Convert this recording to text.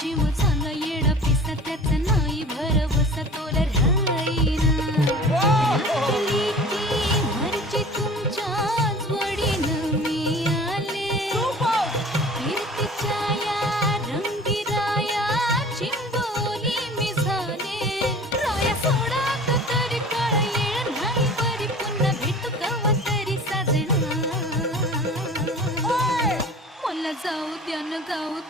जीव झाला येडा पिसा त्याचा नाही भरवसा तोला राहीना लागली ती मर्जी तुमच्याच वडीनं मी आले कीर्तीच्या या रंगीराया चिंबोली मी झाले राया सोडात तरी कळ येळ नाही बरी पुन्हा भेटू कवा तरी साजना मला जाऊ द्या न घरी